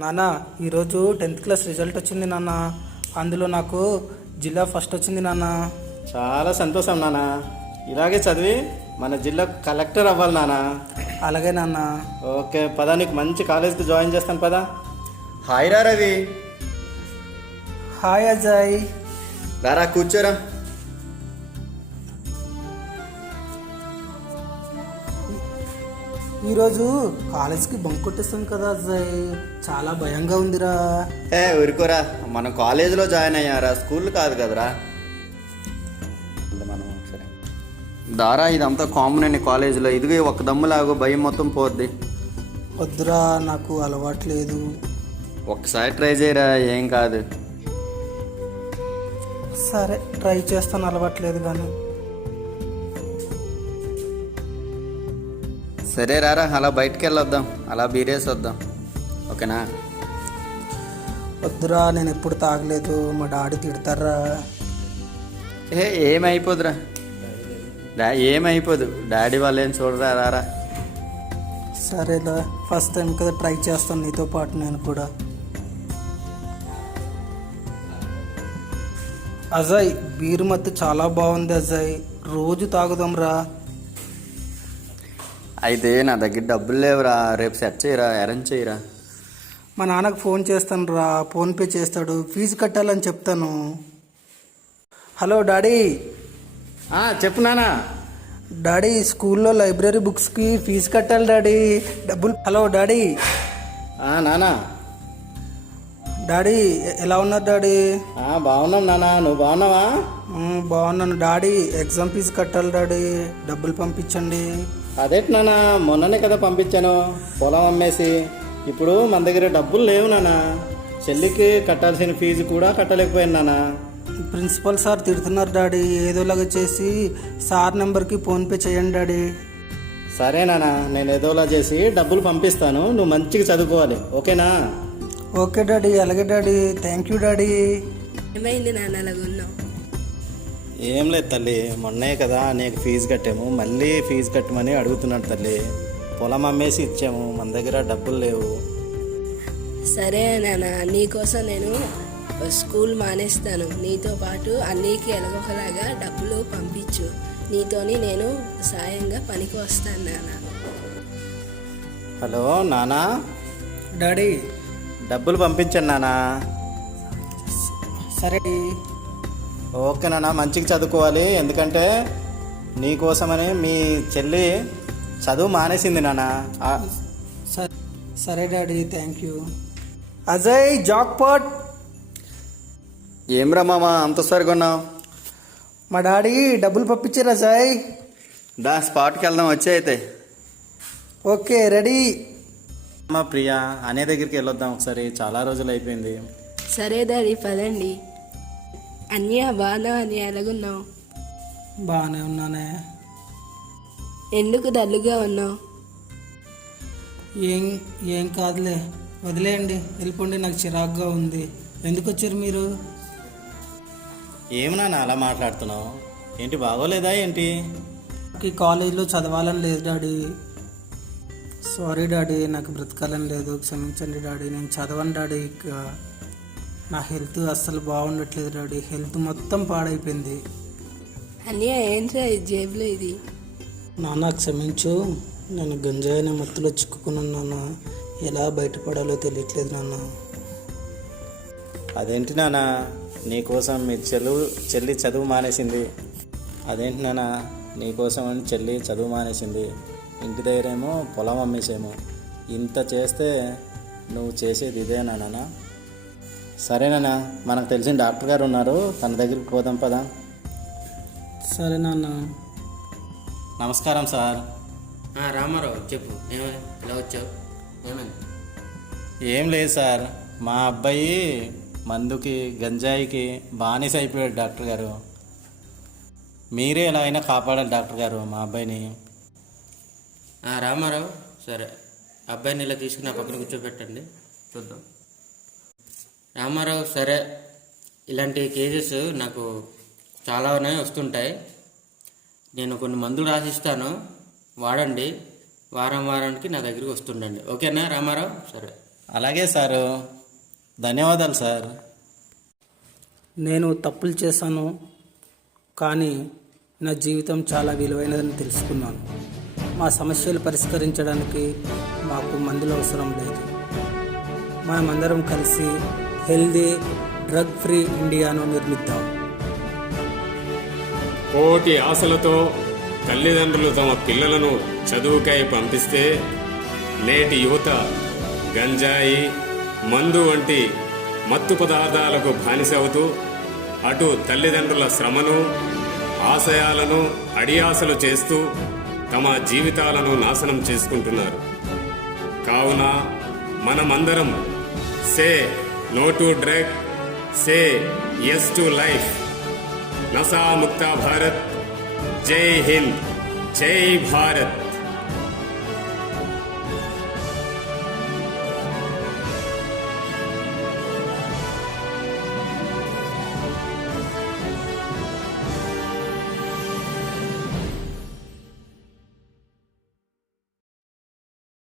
నాన్న ఈరోజు 10th class result వచ్చింది నాన్న. అందులో నాకు జిల్లా ఫస్ట్ వచ్చింది నాన్న. చాలా సంతోషం నాన్న. ఇలాగే చదివి మన జిల్లా కలెక్టర్ అవ్వాలి నాన్న. అలాగే నాన్న. ఓకే పదా, నీకు మంచి కాలేజ్కి జాయిన్ చేస్తాను పదా. హాయ్ రా రవి. హాయ్ అజయ్. రారా కూర్చోరా. ఈరోజు కాలేజ్కి బంక్ కొట్టేస్తాం కదా అజయ్, చాలా భయంగా ఉందిరా. ఊరుకోరా, మనం కాలేజీలో జాయిన్ అయ్యారా, స్కూల్ కాదు కదరా. మనం సరే దారా, ఇదంతా కామన్ అండి కాలేజీలో. ఇదిగో ఒక దమ్ములాగో భయం మొత్తం పోద్ది. వద్దురా, నాకు అలవాట్లేదు. ఒకసారి ట్రై చేయరా, ఏం కాదు. సరే ట్రై చేస్తాను, అలవాట్లేదు కానీ. సరే రారా, అలా బయటికి వెళ్ళొద్దాం, అలా బీరేసి వద్దాం, ఓకేనా. వద్దురా, నేను ఎప్పుడు తాగలేదు, మా డాడీ తిడతారా. ఏమైపోదురా, ఏమైపోదు, డాడీ వాళ్ళు ఏం చూడరా. రారా. సరేరా, ఫస్ట్ టైం కదా, ట్రై చేస్తాను నీతో పాటు నేను కూడా. అజయ్, బీరు మత్తు చాలా బాగుంది అజయ్, రోజు తాగుదాం రా. అయితే నా దగ్గర డబ్బులు లేవురా, రేపు సెట్ చేయరా, అరేంజ్ చేయరా. మా నాన్నకు ఫోన్ చేస్తాను రా, ఫోన్పే చేస్తాడు, ఫీజు కట్టాలని చెప్తాను. Hello daddy. చెప్పు నాన్న. డాడీ, స్కూల్లో లైబ్రరీ బుక్స్కి ఫీజు కట్టాలి డాడీ, డబ్బులు. Hello daddy. నానా. డాడీ ఎలా ఉన్నారు డాడీ? బాగున్నాం నాన్న, నువ్వు బాగున్నావా? బాగున్నాను డాడీ. ఎగ్జామ్ ఫీజు కట్టాలి డాడీ, డబ్బులు పంపించండి. అదేంటి నాన్న, మొన్ననే కదా పంపించాను పొలం అమ్మేసి. ఇప్పుడు మన దగ్గర డబ్బులు లేవు నాన్న. చెల్లికి కట్టాల్సిన ఫీజు కూడా కట్టలేకపోయాను నాన్న. ప్రిన్సిపల్ సార్ తిడుతున్నారు డాడీ, ఏదోలాగా చేసి సార్ నెంబర్కి ఫోన్పే చేయండి డాడీ. సరే నాన్న, నేను ఏదోలా చేసి డబ్బులు పంపిస్తాను, నువ్వు మంచిగా చదువుకోవాలి, ఓకేనా. ఓకే డాడీ, అలాగే డాడీ, థ్యాంక్ యూ డాడీ. ఏమైంది నాన్న అలాగ ఉన్నావు? ఏం లేదు తల్లి, మొన్నే కదా నీకు ఫీజు కట్టాము, మళ్ళీ ఫీజు కట్టమని అడుగుతున్నాడు తల్లి. పొలం అమ్మేసి ఇచ్చాము, మన దగ్గర డబ్బులు లేవు. సరే నాన్న, నీకోసం నేను స్కూల్ మానేస్తాను, నీతో పాటు అన్నీకి ఎలాగోకలాగా డబ్బులు పంపించు, నీతోని నేను సాయంగా పనికి వస్తాను నాన్న. హలో నానా. డాడీ డబ్బులు పంపించండి నానా. సరే. ఓకే నాన్న, మంచిగా చదువుకోవాలి, ఎందుకంటే నీకోసమని మీ చెల్లి చదువు మానేసింది నాన్న. సరే daddy, thank you. Ajay, jackpot. ఏం రా మామ అంత సరిగా ఉన్నావు? మా డాడీ డబ్బులు పంపించారు అజయ్. దా స్పాట్కి వెళ్దాం, వచ్చే అయితే. Okay ready. అమ్మ ప్రియా, అనే దగ్గరికి వెళ్ళొద్దాం ఒకసారి, చాలా రోజులు అయిపోయింది. సరే డాడీ, పదండి. అన్నయ్య బాగా అని ఎలాగున్నావు? బాగానే ఉన్నానే. ఎందుకు డల్లుగా ఉన్నావు? ఏం ఏం కాదులే, వదిలేయండి, వెళ్ళిపోండి, నాకు చిరాకుగా ఉంది. ఎందుకు వచ్చారు మీరు? ఏమి నాన్న అలా మాట్లాడుతున్నావు, ఏంటి బాగోలేదా ఏంటి? నాకు కాలేజీలో చదవాలని లేదు డాడీ. సారీ డాడీ, నాకు బ్రతకాలని లేదు, క్షమించండి డాడీ, నేను చదవను డాడీ. ఇక నా హెల్త్ అస్సలు బాగుండట్లేదు డాడీ, హెల్త్ మొత్తం పాడైపోయింది. అన్నయ్య ఏంట్రా ఈ జేబులో ఇది? నాన్న క్షమించు, నేను గంజాయిన మత్తులో చిక్కుకున్నాను నాన్న, ఎలా బయటపడాలో తెలియట్లేదు నాన్న. అదేంటి నాన్న, నీకోసం మీ చెల్లి చదువు మానేసింది. అదేంటి నాన్న, నీకోసం అని చెల్లి చదువు మానేసింది, ఇంటి దగ్గరేమో పొలం అమ్మేసేమో. ఇంత చేస్తే నువ్వు చేసేది ఇదేనా నాన్న? సరేనా, మనకు తెలిసిన డాక్టర్ గారు ఉన్నారు, తన దగ్గరికి పోదాం పదా. సరే నాన్న. నమస్కారం సార్. రామారావు చెప్పు, ఏమైంది, ఇలా వచ్చావు, ఏమైంది? ఏం లేదు సార్, మా అబ్బాయి మందుకి గంజాయికి బానిస అయిపోయాడు డాక్టర్ గారు. మీరే ఎలా అయినా కాపాడాలి డాక్టర్ గారు మా అబ్బాయిని. రామారావు, సరే అబ్బాయిని ఇలా తీసుకుని నా పక్కన కూర్చోబెట్టండి, చూద్దాం. రామారావు, సరే ఇలాంటి కేసెస్ నాకు చాలానే వస్తుంటాయి, నేను కొన్ని మందులు రాసిస్తాను, వాడండి, వారానికి నా దగ్గరికి వస్తుండండి, ఓకేనా రామారావు? సరే. అలాగే సారు, ధన్యవాదాలు సార్. నేను తప్పులు చేశాను, కానీ నా జీవితం చాలా విలువైనదని తెలుసుకున్నాను. మా సమస్యలు పరిష్కరించడానికి మాకు మందులు అవసరం లేదు. మనమందరం కలిసి హెల్దీ డ్రగ్ ఫ్రీ ఇండియాను నిర్మిద్దాం. కోటి ఆశలతో తల్లిదండ్రులు తమ పిల్లలను చదువుకై పంపిస్తే నేటి యువత గంజాయి, మందు వంటి మత్తు పదార్థాలకు బానిసవుతూ అటు తల్లిదండ్రుల శ్రమను, ఆశయాలను అడియాసలు చేస్తూ తమ జీవితాలను నాశనం చేసుకుంటున్నారు. కావున మనమందరం say no to drug, say yes to life. నశాముక్త భారత్. జై హింద్, జై భారత్.